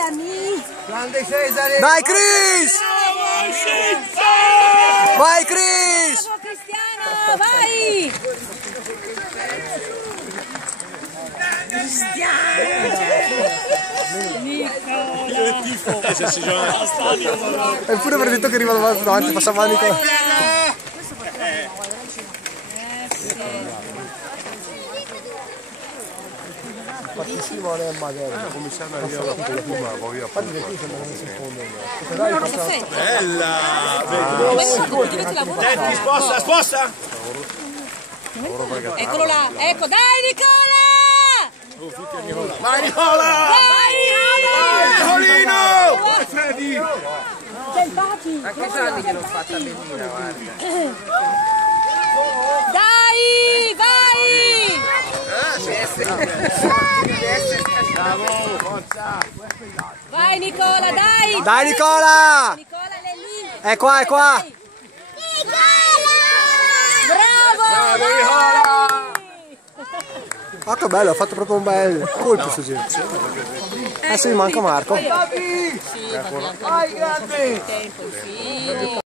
Bellami! Grande Cesare! Dai Chris! Vai Chris! Bravo Cristiano, vai! Hai pure per detto che arriva davanti, passava Nicola. Simone è magari. Come sembra io la prima, voglio appunto. Bella! Senti, Sposta! eccolo là, ecco, dai Nicola! Vai Nicola! Dai! Nicolino! Anche Gianni che non fa tabellina, guarda. Dai, vai! Vai Nicola, dai! Dai Nicola! Nicola è lì! È qua, è qua! Bravo! Nicola! Ah che bello, ha fatto proprio un bel colpo sto giro. Sì, manca Marco. Sì, ma neanche Vai grande! tempo, sì.